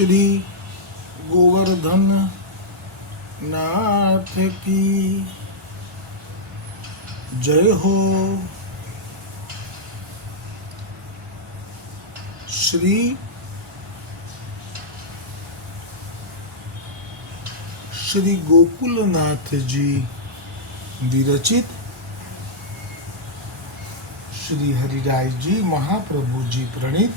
શ્રી ગોવર્ધન નાથ કી. જય હો. શ્રી શ્રી ગોકુલનાથજી વિરચિત શ્રી હરિરાયજી મહાપ્રભુજી પ્રણીત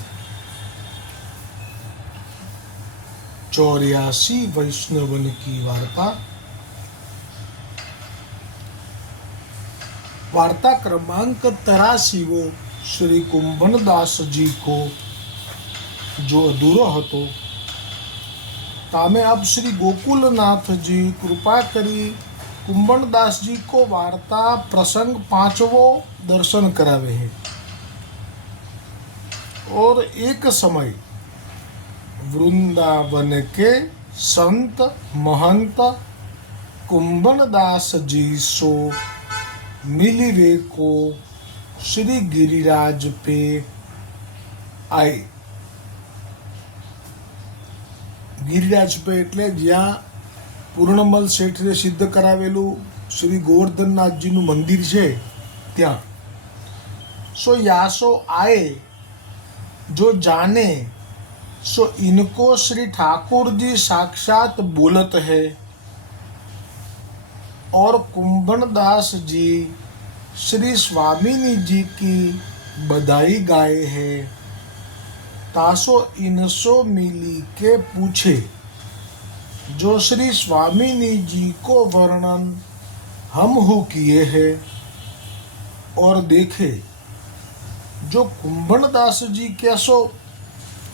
चौरासी वैष्णवन की वार्ता। वार्ता क्रमांक तरासी वो श्री कुंभन दास जी को, जो अधूरो हतो। तामे अब श्री गोकुलनाथ जी कृपा करी कुंभन दास जी को वार्ता प्रसंग पांचवो दर्शन करावे हैं। और एक समय વૃંદાવન કે સંત મહંત કુંભનદાસજી સો મિલિવે કો શ્રી गिरिराज पे આઈ ગિરિરાજ પે એટલે જ્યાં પૂર્ણમલ શેઠે સિદ્ધ કરાવેલું શ્રી ગોવર્ધનનાથજીનું મંદિર છે, ત્યાં. સો યાસો આએ જો જાણે सो इनको श्री ठाकुर जी साक्षात बोलत है। और कुंभनदास जी श्री स्वामिनी जी की बधाई गाए हैं। तासो इनसो मिली के पूछे, जो श्री स्वामिनी जी को वर्णन हम हु किए हैं। और देखे, जो कुंभनदास जी कैसो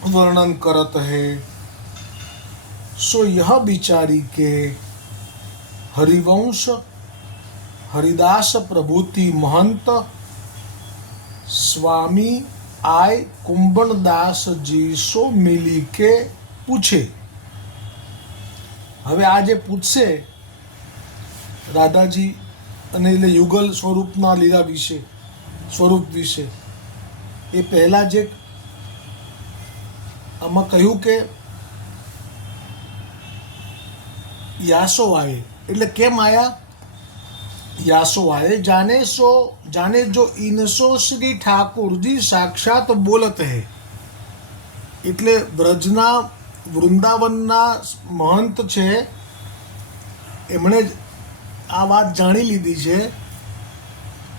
वर्णन करत है सो यह बिचारी के हरिवंश हरिदास प्रभुति महंत स्वामी આય કુંભણદાસજી સો મિલી કે પૂછે હવે આ જે પૂછશે રાધાજી અને એટલે યુગલ સ્વરૂપના લીલા વિશે સ્વરૂપ વિશે એ પહેલાં જે આમાં કહ્યું કે યાસો આવે એટલે કેમ આયા? યાસો આવે જાને સો, જાને જો ઇનસો શ્રી ઠાકુરજી સાક્ષાત બોલત હે. એટલે બ્રજના વૃંદાવનના મહંત છે. એમણે આ વાત જાણી લીધી છે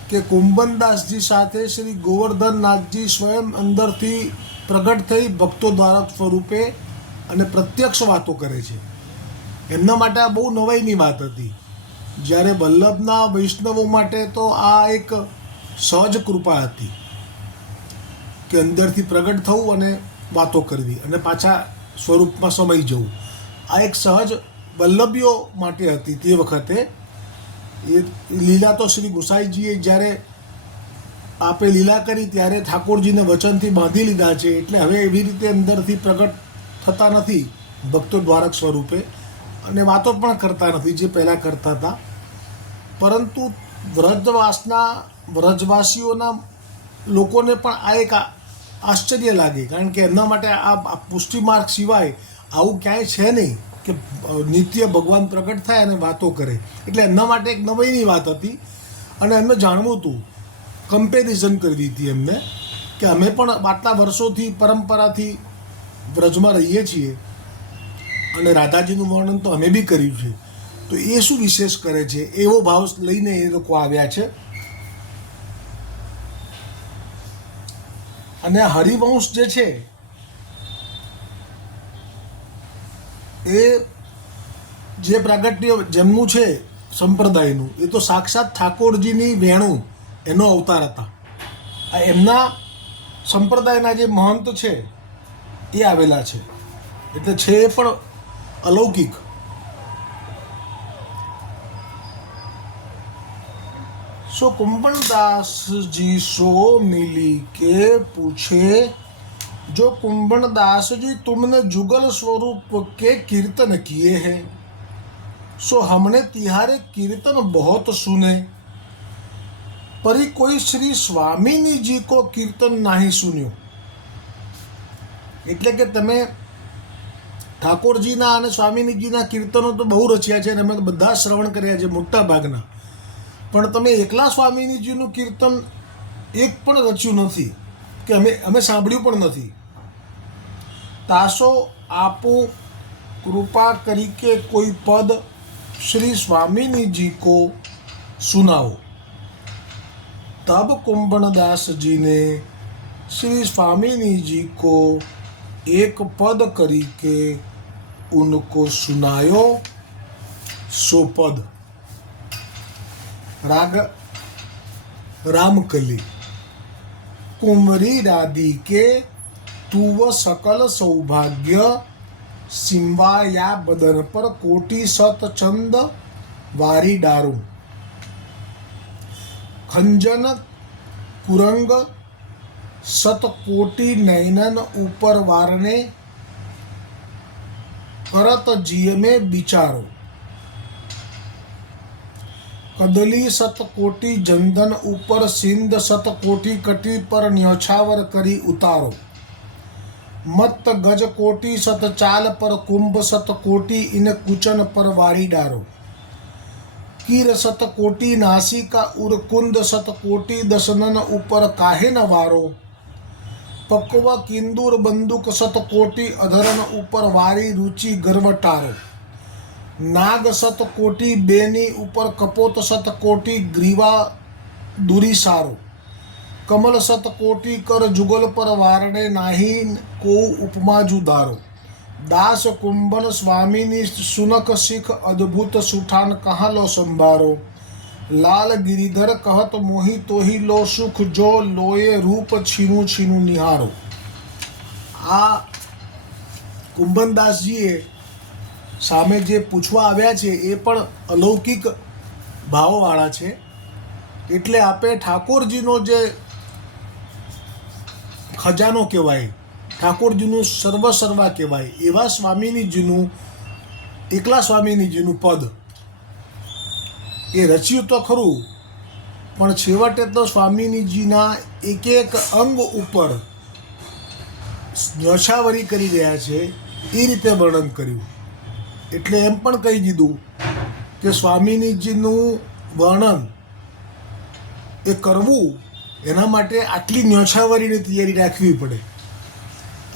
કે કુંભનદાસજી સાથે શ્રી ગોવર્ધનનાથજી સ્વયં અંદરથી પ્રગટ થઈ ભક્તો દ્વારા સ્વરૂપે અને પ્રત્યક્ષ વાતો કરે છે. એમના માટે આ બહુ નવાઈની વાત હતી. જ્યારે વલ્લભના વૈષ્ણવો માટે તો આ એક સહજ કૃપા હતી કે અંદરથી પ્રગટ થવું અને વાતો કરવી અને પાછા સ્વરૂપમાં સમય જવું. આ એક સહજ વલ્લભીઓ માટે હતી તે વખતે. એ લીલા તો શ્રી ગુસાઈજીએ જ્યારે આપે લીલા કરી ત્યારે ઠાકોરજીને વચનથી બાંધી લીધા છે એટલે હવે એવી રીતે અંદરથી પ્રગટ થતા નથી ભક્તો દ્વારક સ્વરૂપે અને વાતો પણ કરતા નથી જે પહેલાં કરતા હતા. પરંતુ વ્રજવાસના, વ્રજવાસીઓના લોકોને પણ આ એક આશ્ચર્ય લાગે કારણ કે એમના માટે આ પુષ્ટિમાર્ગ પુષ્ટિ માર્ગ સિવાય આવું ક્યાંય છે નહીં કે નિત્ય ભગવાન પ્રગટ થાય અને વાતો કરે. એટલે એમના માટે એક નવાઈની વાત હતી અને એમને જાણવું હતું કમ્પેરિઝન કરવી હતી એમને કે અમે પણ આટલા વર્ષોથી પરંપરાથી વ્રજમાં રહીએ છીએ અને રાધાજીનું વર્ણન તો અમે બી કર્યું છે. તો એ શું વિશેષ કરે છે? એવો ભાવ લઈને એ લોકો આવ્યા છે. અને હરિવંશ જે છે, એ જે પ્રાગટ્ય જેમનું છે સંપ્રદાયનું, એ તો સાક્ષાત ઠાકોરજીની વેણુ એનો અવતાર હતા આ એમના સંપ્રદાયના જે મહંત છે એ આવેલા છે એટલે છે એ પણ અલૌકિક सो कुंभन दास जी सो मिली के पूछे जो कुंभन दास जी तुमने जुगल स्वरूप के कीर्तन किए हैं सो हमने तिहारे कीर्तन बहुत सुने परी कोई श्री स्वामिनी जी को કીર્તન નહીં સુન્યું એટલે કે તમે ઠાકોરજીના અને સ્વામિનીજીના કીર્તનો તો બહુ રચ્યા છે અને અમે તો બધા શ્રવણ કર્યા છે મોટા ભાગના પણ તમે એકલા સ્વામિનીજીનું કીર્તન એક પણ રચ્યું નથી કે અમે અમે સાંભળ્યું પણ નથી તાસો આપો કૃપા કરી કે કોઈ પદ શ્રી स्वामिनी जी को सुनाओ तब कुंभणदास जी ने श्री स्वामिनी जी को एक पद करी के उनको सुनायो सो पद राग, रामकली। कुंवरी रादी के तुव सकल सौभाग्य, सिंवा या बदन पर कोटि सत चंद वारी डारू। કુરંગ સત કોટી નયનન ઉપર વારને કરત જીયમે બિચારો કદલી સત કોટી જંદન ઉપર સિંધ સત કોટી કટી પર ન્યોછાવર કરી ઉતારો મત ગજ કોટી સત ચાલ પર કુંભ સત કોટી ઇન કુચન પર વારી ડારો કીર સત કોટી નાસિકા ઉર કુંદ સત કોટી દસનન ઉપર કાહે ન વારો. પક્વ કિંદુર બંદૂક સત કોટી અધરન ઉપર વારી રુચિ ગર્વટારો. નાગ સત કોટી બેની ઉપર કપોત સત કોટી ગ્રીવા દુરી સારો કમલ સત કોટી કર જુગલ પર વારણે નાહી કો ઉપમા જુદારો. દાસ કુંભન સ્વામીની સુનક શીખ અદ્ભુત સુઠાન કહા લો સંભારો. લાલ ગિરિધર કહત મોહી તોહી લો સુખ જો લોએ રૂપ છીનું છીનું નિહારો. આ કુંભનદાસજીએ સામે જે પૂછવા આવ્યા છે એ પણ અલૌકિક ભાવવાળા છે. એટલે આપે ઠાકોરજીનો જે ખજાનો કહેવાય ઠાકોરજીનું સર્વ સર્વા કહેવાય, એવા સ્વામીનીજીનું, એકલા સ્વામીનીજીનું પદ. એ રચ્યું તો ખરું, પણ છેવટે તો સ્વામીનીજીના એક એક અંગ ઉપર નશાવરી કરી રહ્યા છે, એ રીતે વર્ણન કર્યું. એટલે એમ પણ કહી દીધું કે સ્વામીનીજીનું વર્ણન એ કરવું, એના માટે આટલી ન્યોછાવરીની તૈયારી રાખવી પડે.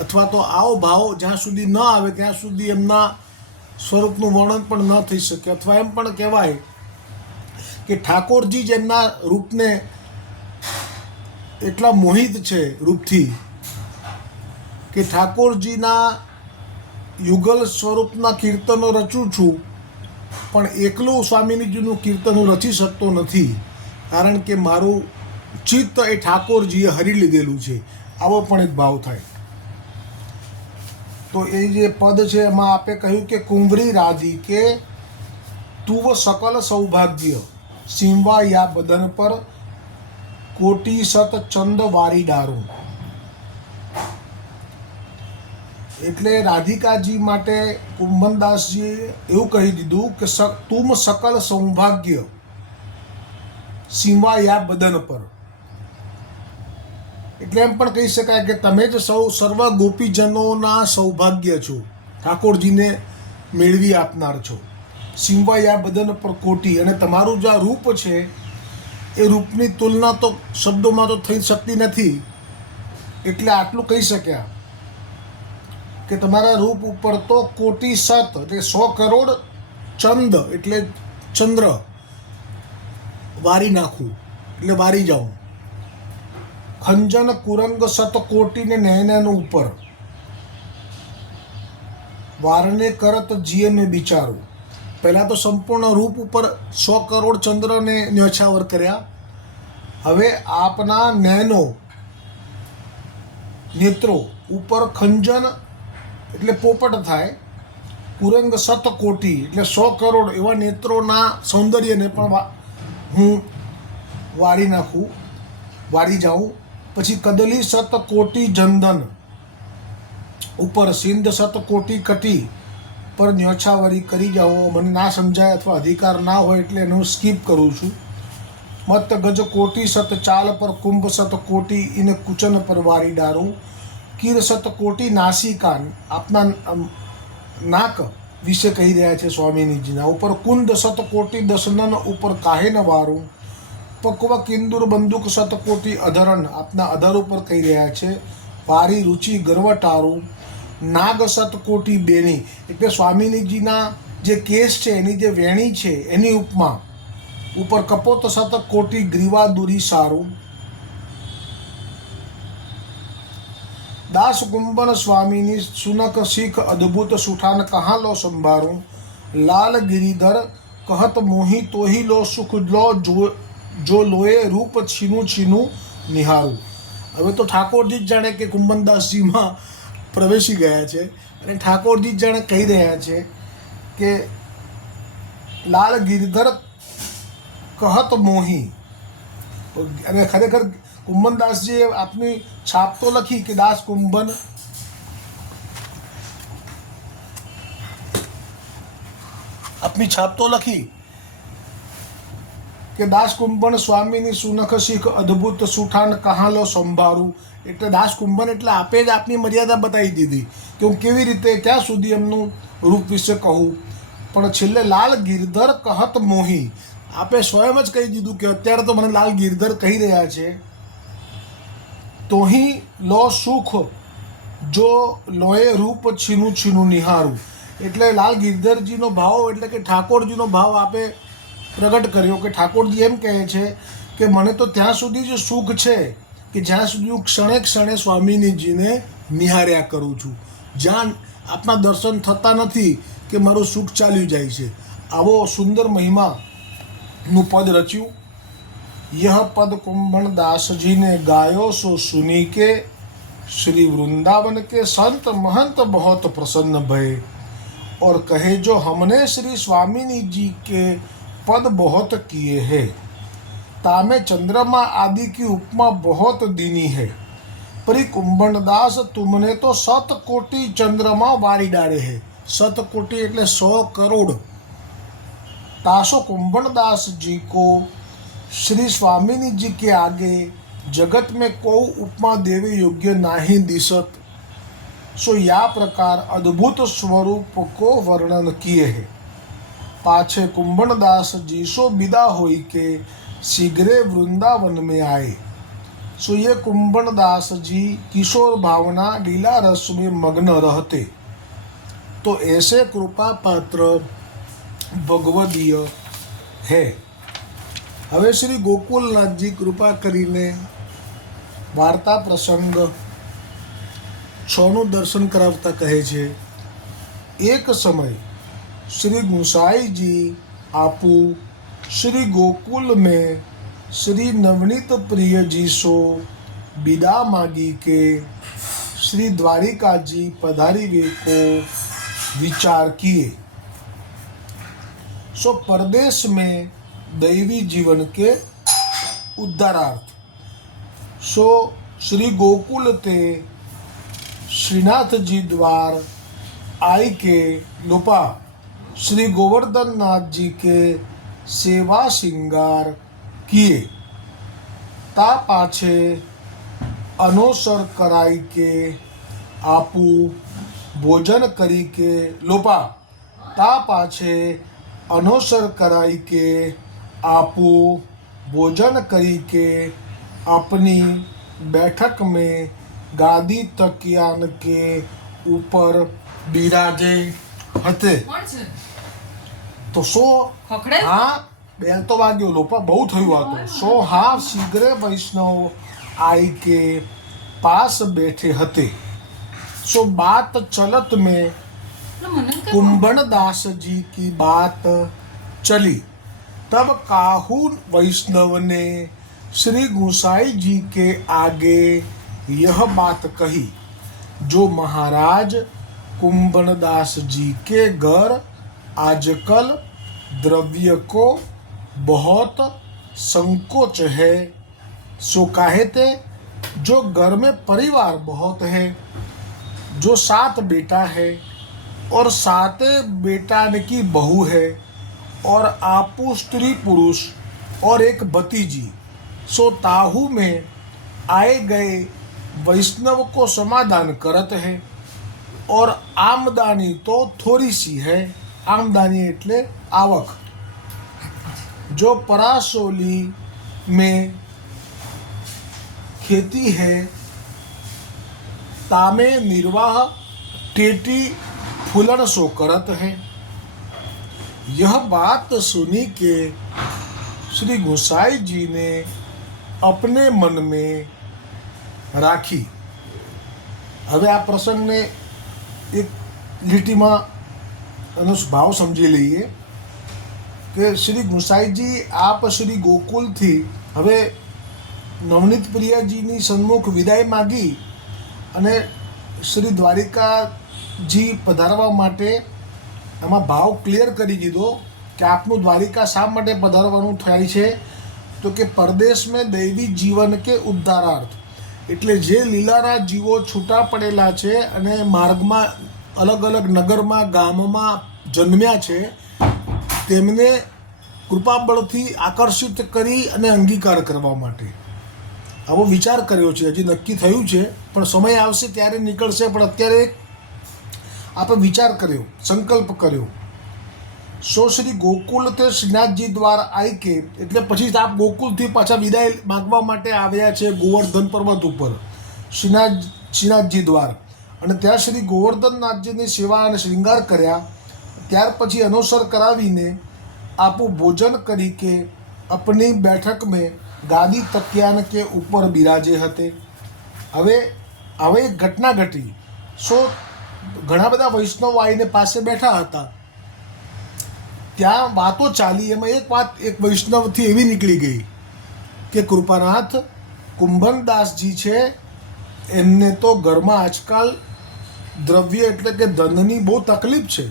અથવા તો આવો ભાવ જ્યાં સુધી ન આવે, ત્યાં સુધી એમના સ્વરૂપનું વર્ણન પણ ન થઈ શકે. અથવા એમ પણ કહેવાય કે ઠાકોરજી જ એમના રૂપને એટલા મોહિત છે રૂપથી કે ઠાકોરજીના યુગલ સ્વરૂપના કીર્તનો રચું છું, પણ એકલું સ્વામિનીજીનું કીર્તન હું રચી શકતો નથી, કારણ કે મારું ચિત્ત એ ઠાકોરજીએ હરી લીધેલું છે. આવો પણ એક ભાવ થાય. તો એ જે પદ છે એમાં આપે કહ્યું કે કુંવરી રાધી કે તુવ સકલ સૌભાગ્ય. સિંવા યા બદન પર કોટી સત ચંદ વારી ડારું. એટલે રાધિકાજી માટે કુંભનદાસજીએ એવું કહી દીધું કે તુમ સકલ સૌભાગ્ય. સિંવા યા બદન પર. એટલે એમ પણ કહી શકાય કે તમે જ સૌ સર્વ ગોપીજનોના સૌભાગ્ય છો. ઠાકોરજીને મેળવી આપનાર છો. સિંવાયા બદન પર કોટી અને તમારું જે આ રૂપ છે, એ રૂપની તુલના તો શબ્દોમાં તો થઈ શકતી નથી. એટલે આટલું કહી શક્યા કે તમારા રૂપ ઉપર તો કોટી સત એટલે સો કરોડ ચંદ એટલે ચંદ્ર. વારી નાખું, એટલે વારી જાઉં. ખંજન કુરંગ સત કોટીને નયનન ઉપર. વારને કરત જીએ મેં બિચારું. પહેલાં તો સંપૂર્ણ રૂપ ઉપર સો કરોડ ચંદ્રને ન્યોછાવર કર્યા. હવે આપના નૈનો નેત્રો ઉપર ખંજન એટલે પોપટ થાય. કુરંગ સત કોટી એટલે સો કરોડ એવા નેત્રોના સૌંદર્યને પણ હું વાળી નાખું, વાળી જાઉં. પછી કદલી સત કોટી જંદન. ઉપર સિંધ સત કોટી. કટી પર ન્યોછાવરી કરી જાઓ. મને ના સમજાય અથવા અધિકાર ના હોય એટલે એને સ્કીપ કરું છું. મત ગજ કોટી સત ચાલ પર કુંભ સત કોટી ઇને કુચન પર વારી ડારું. કીર સત કોટી નાસિકાન આપના નાક વિશે કહી રહ્યા છે સ્વામીજીના. ઉપર કુંદ સતકોટી દસનન ઉપર કાહે ન વારું. પક્વ કિંદુર બંદૂક સતકોટી અધરણ આપના અધર ઉપર કહી રહ્યા છે, વારી રુચિ ગર્વ ટારું નાગ સતકોટી બેણી. એટલે સ્વામીજીના જે કેસ છે, એની જે વેણી છે, એની ઉપમા. ઉપર કપોત સત કોટી ગ્રીવા દુરી સારું. દાસ ગુંબન સ્વામીની સુનક શીખ અદ્ભુત સુઠાન કહા લો સંભારું? લાલ ગિરિધર કહત મોહી તોહી લો સુખ લો જો જો લોહે રૂપ છીનું છીનું નિહારું હવે તો ઠાકોરજી જ જાણે કે કુંબનદાસજીમાં પ્રવેશી ગયા છે અને ઠાકોરજી જ જાણે કહી રહ્યા છે કે લાલ ગિરધર કહત મોહી. અને ખરેખર કુંબનદાસજીએ આપની છાપ તો લખી કે દાસ કુંબન આપની છાપ તો લખી. કે દાસ કુંભણ સ્વામીની સુનખ શીખ અદ્ભુત સુઠાન કહાલો સંભાળું. એટલે દાસ કુંભન એટલે આપે જ આપની મર્યાદા બતાવી દીધી કે હું કેવી રીતે ક્યાં સુધી એમનું રૂપ વિશે કહું. પણ છેલ્લે લાલ ગિરધર કહત મોહી. આપે સ્વયં જ કહી દીધું કે અત્યારે તો મને લાલ ગિરધર કહી રહ્યા છે. તોહી લો સુખ, જો લોએ રૂપ છીનું છીનું નિહારું. એટલે લાલ ગિરધરજીનો ભાવ એટલે કે ઠાકોરજીનો ભાવ આપે પ્રગટ કર્યો કે ઠાકોરજી એમ કહે છે કે મને તો ત્યાં સુધી જ સુખ છે કે જ્યાં સુધી હું ક્ષણે ક્ષણે સ્વામીજીને નિહાર્યા કરું છું જ્યાં આપના દર્શન થતા નથી કે મારું સુખ ચાલ્યું જાય છે આવો સુંદર મહિમાનું પદ રચ્યું यह पद कुंभन दास जी ने गायो सो सुनी के श्री वृंदावन के संत महंत बहुत प्रसन्न भय और कहे जो हमने श्री स्वामिनी जी के पद बहुत किए हैं तामे चंद्रमा आदि की उपमा बहुत दीनी है परी कुंभन दास तुमने तो सत कोटि चंद्रमा वारी डाले है सत कोटि એટલે સો કરોડ तासो कुंभन दास जी को श्री स्वामिनी जी के आगे जगत में को उपमा देवे योग्य नाही दिसत सो या प्रकार अद्भुत स्वरूप को वर्णन किए है पाछे कुंभनदास जी सो विदा होई के शीघ्रे वृंदावन में आए सो ये कुंभनदास जी किशोर भावना लीला रस में मग्न रहते तो ऐसे कृपा पात्र ભગવદીય હે હવે શ્રી ગોકુલનાથજી કૃપા કરીને વાર્તા પ્રસંગ છનું દર્શન કરાવતા કહે છે એક સમય श्री गुसाई जी आपू श्री गोकुल में श्री नवनीत प्रिय जी सो विदा मांगी के। श्री द्वारिका जी पधारी वे को विचार किए। सो परदेश में दैवी जीवन के उद्धारार्थ। सो श्री गोकुल ते श्रीनाथ जी द्वार आई के लुपा। श्री गोवर्धन नाथ जी के सेवा श्रृंगार किए ता पाछे अनोसर कराई के आपू भोजन करी के लोपा ता पाछे अनोसर कराई के आपू भोजन करी के अपनी बैठक में गादी तकियान के ऊपर બિરાજે હતે કોણ છે તો સો ખખડે હા બેલ તો વાગ્યો લોપા બહુ થયું આ તો સો હા શીઘ્રે વૈષ્ણવ આઈ કે પાસ બેઠે હતે સો બાત ચલત મેં એટલે મને કેમ कुंभन दास जी की बात चली तब काहू वैष्णव ने श्री गोसाई जी के आगे यह बात कही जो महाराज कुंभन दास जी के घर आजकल द्रव्य को बहुत संकोच है। सो काहे ते जो घर में परिवार बहुत है, जो सात बेटा है और साते बेटा की बहू है और आपू स्त्री पुरुष और एक भतीजी, सो ताहू में आए गए वैष्णव को समाधान करत है और आमदनी तो थोड़ी सी है। आमदनी એટલે આવક जो परासोली में खेती है तामे निर्वाह टेटी फूलन सो करत है यह बात सुनी के श्री गोसाई जी ने अपने मन में રાખી હવે આ પ્રસંગને એક લીટીમાં એનો ભાવ સમજી લઈએ કે શ્રી ગુસાઈજી, આપ શ્રી ગોકુલથી હવે નવનીત પ્રિયાજીની સન્મુખ વિદાય માગી અને શ્રી દ્વારિકાજી પધારવા માટે એમાં ભાવ ક્લિયર કરી દીધો કે આપનું દ્વારિકા શા માટે પધારવાનું થાય છે? તો કે પરદેશ મેં દૈવી જીવન કે ઉદ્ધારાર્થ. એટલે જે લીલારા જીવો છૂટા પડેલા છે અને માર્ગમાં અલગ અલગ નગરમાં, ગામમાં જન્મ્યા છે. તેમને કૃપાબળથી આકર્ષિત કરી અને અંગીકાર કરવા માટે. આવો વિચાર કર્યો છે. હજી નક્કી થયું છે, પણ સમય આવશે ત્યારે નીકળશે. પણ અત્યારે આપણે વિચાર કર્યો, સંકલ્પ કર્યો. સો શ્રી ગોકુલ તે શ્રીનાથજી દ્વારા આઈ કે, એટલે પછી આપ ગોકુલથી પાછા વિદાય માગવા માટે આવ્યા છે ગોવર્ધન પર્વત ઉપર. શ્રીનાથ શ્રીનાથજી દ્વાર. અને ત્યાં શ્રી ગોવર્ધનનાથજીની સેવા અને શ્રૃંગાર કર્યા. ત્યાર પછી અનુસર કરાવીને આપું ભોજન કરી કે અપની બેઠક મેં ગાદી તકિયાન કે ઉપર બિરાજે હતે. હવે હવે એક ઘટના ઘટી. સો ઘણા બધા વૈષ્ણવ આવીને પાસે બેઠા હતા. ત્યાં વાતો ચાલી, એમાં એક વાત એક વૈષ્ણવથી એવી નીકળી ગઈ કે કૃપાનાથ, કુંભનદાસજી છે, એમને તો ઘરમાં આજકાલ દ્રવ્ય એટલે કે ધનની બહુ તકલીફ છે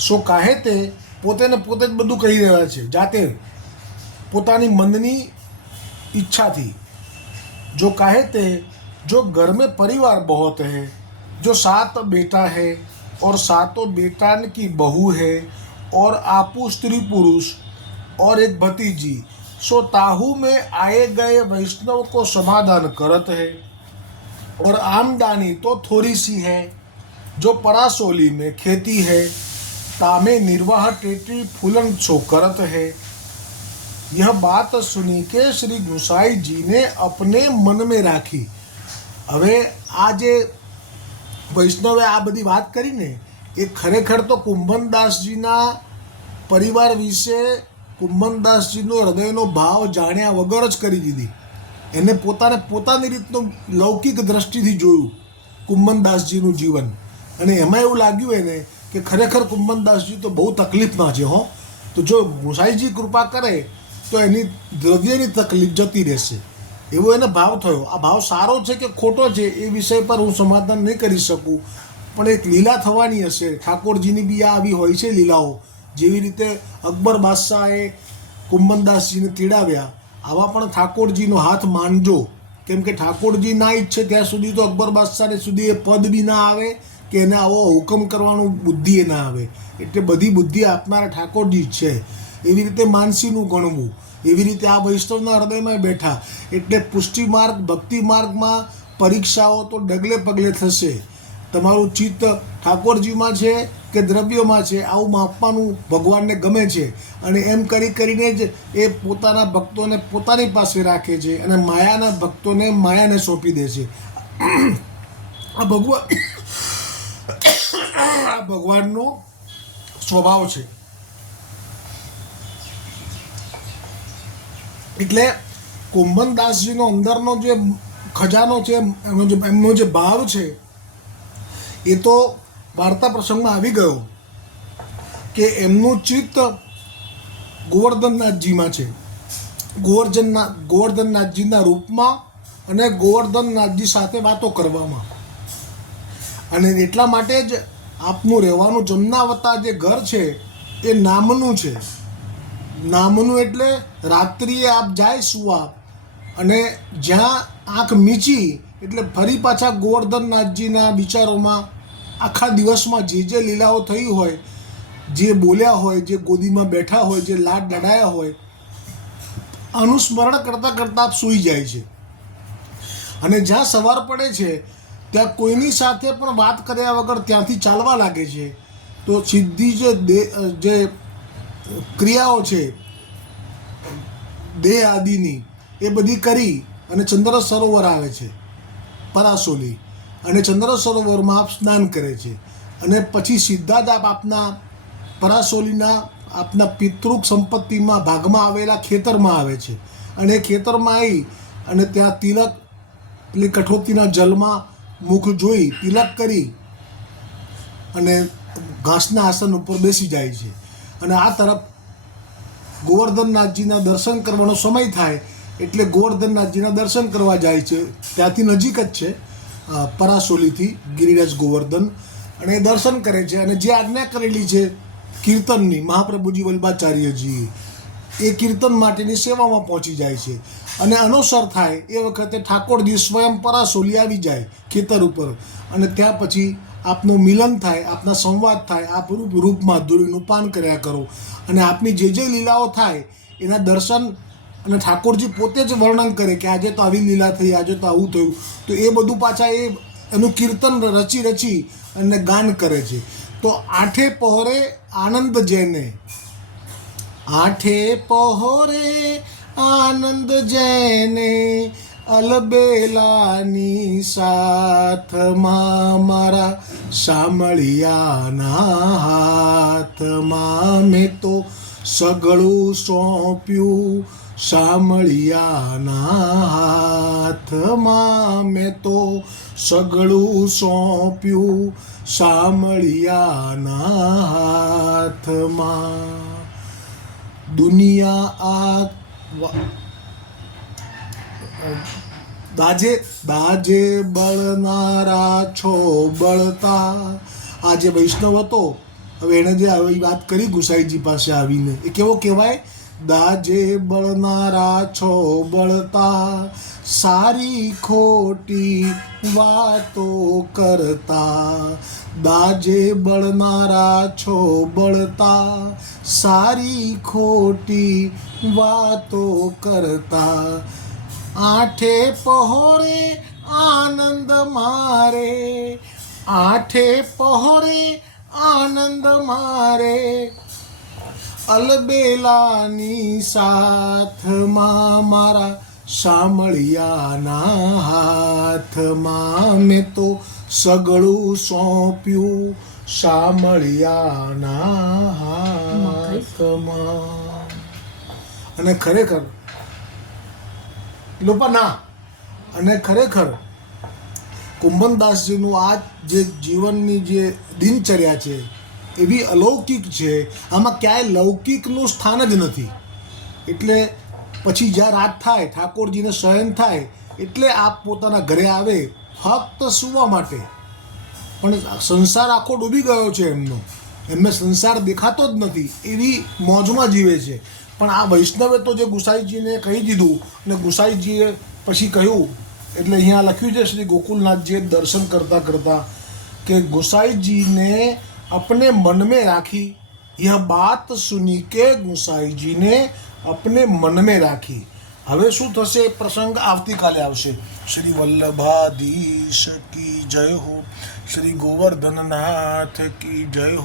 સો કાહે તે પોતે ને પોતે જ બધું કહી રહ્યા છે જાતે પોતાની મનની ઈચ્છાથી જો કાહે તે જો ઘર में परिवार बहुत है जो सात बेटा है और सातों बेटा की बहू है और आपू स्त्री पुरुष और एक भतीजी सो ताहू में आए गए वैष्णव को समाधान करत है और आमदनी तो थोड़ी सी है जो परासोली में खेती है तामे निर्वाह टेटी फूलन सो करत है यह बात सुनी के श्री गुसाई जी ने अपने मन में રાખી હવે આ જે વૈષ્ણવે આ બધી વાત કરીને એ ખરેખર તો કુંભનદાસજીના પરિવાર વિશે કુંભનદાસજીનો હૃદયનો ભાવ જાણ્યા વગર જ કરી દીધી એને પોતાને પોતાની રીતનું લૌકિક દ્રષ્ટિથી જોયું, કુંભનદાસજીનું જીવન. અને એમાં એવું લાગ્યું એને કે ખરેખર કુંભનદાસજી તો બહુ તકલીફમાં છે, હો. તો જો ગુસાઈજી કૃપા કરે, તો એની દ્રવ્યની તકલીફ જતી રહેશે. એવો એને ભાવ થયો. આ ભાવ સારો છે કે ખોટો છે એ વિષય પર હું સમાધાન નહીં કરી શકું. પણ એક લીલા થવાની હશે. ઠાકોરજીની બી આ આવી હોય છે લીલાઓ. જેવી રીતે અકબર બાદશાહે કુંભનદાસજીને તેડાવ્યા. આવા પણ ઠાકોરજીનો હાથ માનજો કેમ કે ઠાકોરજી ના ઈચ્છે ત્યાં સુધી તો અકબર બાદશાહને સુધી એ પદ બી ના આવે કે એને આવો હુકમ કરવાનું બુદ્ધિ એ ના આવે. એટલે બધી બુદ્ધિ આપનારા ઠાકોરજી જ છે. એવી રીતે માનસીનું ગણવું. એવી રીતે આ વૈષ્ણવના હૃદયમાં બેઠા. એટલે પુષ્ટિ માર્ગ, ભક્તિ માર્ગમાં પરીક્ષાઓ તો ડગલે પગલે થશે. તમારું ચિત્ત ઠાકોરજીમાં છે કે દ્રવ્યોમાં છે, આવું માપવાનું ભગવાનને ગમે છે. અને એમ કરી કરીને જ એ પોતાના ભક્તોને પોતાની પાસે રાખે છે અને માયાના ભક્તોને માયાને સોંપી દે છે. આ ભગવાન આ ભગવાનનો સ્વભાવ છે. એટલે કુંભનદાસજીનો અંદરનો જે ખજાનો છે એમનો જે એમનો જે ભાવ છે એ તો વાર્તા પ્રસંગમાં આવી ગયો કે એમનું ચિત્ત ગોવર્ધનનાથજીમાં છે. ગોવર્ધનના, ગોવર્ધનનાથજીના રૂપમાં અને ગોવર્ધનનાથજી સાથે વાતો કરવામાં. અને એટલા માટે જ આપનું રહેવાનું જમનાવતા જે ઘર છે, એ નામનું છે. નામનું એટલે રાત્રિએ આપ જાય સુવા. અને જ્યાં આંખ મીચી એટલે ફરી પાછા ગોવર્ધનનાથજીના વિચારોમાં આખા દિવસમાં જે જે લીલાઓ થઈ હોય, જે બોલ્યા હોય, જે ગોદીમાં બેઠા હોય, જે લાડ દડાયા હોય, અનુસ્મરણ કરતાં કરતાં આપ સૂઈ જાય છે. અને જ્યાં સવાર પડે છે, ત્યાં કોઈની સાથે પણ વાત કર્યા વગર ત્યાંથી ચાલવા લાગે છે. તો સીધી જે દે, જે ક્રિયાઓ છે, દેહ આદિની, એ બધી કરી અને ચંદ્ર સરોવર આવે છે. પરાસોલી અને ચંદ્ર સરોવરમાં આપ સ્નાન કરે છે. અને પછી સીધા આપના પરાસોલીના આપના પિતૃક સંપત્તિમાં ભાગમાં આવેલા ખેતરમાં આવે છે. અને ખેતરમાં આવી અને ત્યાં તિલક પેલી કઠોતીના જલમાં મુખ જોઈ તિલક કરી અને ઘાસના આસન ઉપર બેસી જાય છે. અને આ તરફ ગોવર્ધનનાથજીના દર્શન કરવાનો સમય થાય એટલે ગોવર્ધનનાથજીના દર્શન કરવા જાય છે. ત્યાંથી નજીક જ છે પરાસોલીથી ગિરિરાજ ગોવર્ધન. અને એ દર્શન કરે છે અને જે આજ્ઞા કરેલી છે કીર્તનની મહાપ્રભુજી વલ્ભાચાર્યજીએ એ કીર્તન માટેની સેવામાં પહોંચી જાય છે. અને અનુસર થાય એ વખતે ઠાકોરજી સ્વયં પરાસોલી આવી જાય ખેતર ઉપર. અને ત્યાં પછી આપનું મિલન થાય, આપના સંવાદ થાય, આપ રૂપ રૂપમાં માધુરીનું પાન કર્યા કરો. અને આપની જે જે લીલાઓ થાય, એના દર્શન અને ઠાકોરજી પોતે જ વર્ણન કરે કે આજે તો આવી લીલા થઈ, આજે તો આવું થયું. તો એ બધું પાછા એ એનું કીર્તન રચી રચી અને ગાન કરે છે. તો આઠે પહોરે આનંદ જેને આઠે પહોરે આનંદ જેને અલબેલાની સાથમાં મારા સામળિયાના હાથમાં મેં તો સગળું સોંપ્યું સામળિયાના હાથમાં મેં તો સગળું સોંપ્યું સામળિયાના હાથમાં દુનિયા આ દાજે દાજે બળનારા છો બળતા. આ જે વૈષ્ણવ હતો. હવે એણે જે આવી વાત કરી ગુસાઈજી પાસે આવીને, એ કેવો કહેવાય? દાજે બળનારા છો બળતા, સારી ખોટી વાતો કરતા. દાજે બળનારા છો બળતા, સારી ખોટી વાતો કરતા. આઠે પહોરે આનંદ મારે, આઠે પહોરે આનંદ મારે અલબેલાની સાથમાં મારા સામળિયાના હાથમાં મેં તો સગળું સોંપ્યું સામળિયાના હાથમાં. અને ખરેખર લોપા ના, અને ખરેખર કુંભનદાસજીનું આ જે જીવનની જે દિનચર્યા છે, એવી અલૌકિક છે, આમાં ક્યાંય લૌકિકનું સ્થાન જ નથી. એટલે પછી જ્યાં રાત થાય, ઠાકોરજીને શયન થાય, એટલે આપ પોતાના ઘરે આવે, ફક્ત સૂવા માટે. પણ સંસાર આખો ડૂબી ગયો છે એમનો. એમને સંસાર દેખાતો જ નથી, એવી મોજમાં જીવે છે. પણ આ વૈષ્ણવે તો જે ગુસાઈજીને કહી દીધું, અને ગુસાઈજીએ પછી કહ્યું એટલે અહીંયા લખ્યું છે શ્રી ગોકુલનાથજીએ દર્શન કરતા કરતા કે गोसाई ने अपने मन में રાખી यह बात सुनी के गोसाईजी ने अपने मन में રાખી હવે શું થશે એ પ્રસંગ આવતીકાલે આવશે શ્રી વલ્લભાધીશ કી જય હો શ્રી ગોવર્ધનનાથ કી જય હો